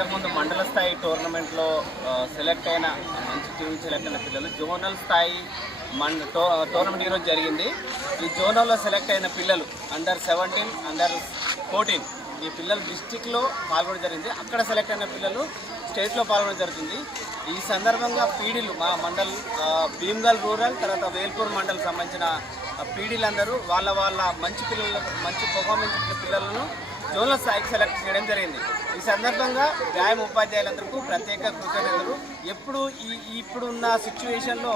ఇంతకుముందు మండల స్థాయి టోర్నమెంట్లో సెలెక్ట్ అయిన మంచి టీం సెలెక్ట్ అయిన పిల్లలు జోనల్ స్థాయి టోర్నమెంట్ ఈరోజు జరిగింది. ఈ జోనల్లో సెలెక్ట్ అయిన పిల్లలు అండర్ 17, అండర్ 14 ఈ పిల్లలు డిస్టిక్లో పాల్గొనడం జరిగింది. అక్కడ సెలెక్ట్ అయిన పిల్లలు స్టేట్లో పాల్గొనడం జరుగుతుంది. ఈ సందర్భంగా పీడీలు మా మండల్ భీమ్గల్ రూరల్ తర్వాత వేల్పూర్ మండల్ సంబంధించిన పీడీలందరూ వాళ్ళ మంచి పర్ఫార్మెన్స్ పిల్లలను జోనల్ స్థాయికి సెలెక్ట్ చేయడం జరిగింది. ఈ సందర్భంగా వ్యాయామ ఉపాధ్యాయులందరికీ ప్రత్యేక కృతజ్ఞతలు. ఇప్పుడున్న సిచ్యువేషన్లో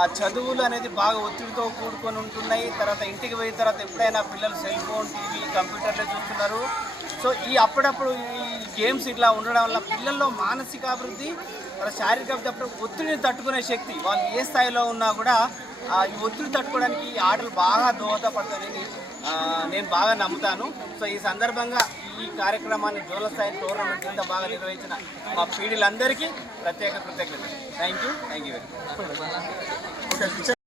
ఆ చదువులు అనేది బాగా ఒత్తిడితో కూడుకొని ఉంటున్నాయి. తర్వాత ఇంటికి పోయిన తర్వాత ఎప్పుడైనా పిల్లలు సెల్ ఫోన్, టీవీ, కంప్యూటర్లే చూస్తున్నారు. సో అప్పుడప్పుడు ఈ గేమ్స్ ఇట్లా ఉండడం వల్ల పిల్లల్లో మానసిక అభివృద్ధి, శారీరక అభివృద్ధి, ఒత్తిడిని తట్టుకునే శక్తి వాళ్ళు ఏ స్థాయిలో ఉన్నా కూడా ఈ ఒత్తిడి తట్టుకోవడానికి ఈ ఆటలు బాగా దోహదపడతాయని నేను బాగా నమ్ముతాను. సో ఈ సందర్భంగా ఈ కార్యక్రమాన్ని జోనల్ స్థాయి టోర్నమెంట్ కింద బాగా నిర్వహించిన మా పీడీలందరికీ ప్రత్యేక కృతజ్ఞతలు. Thank you very much.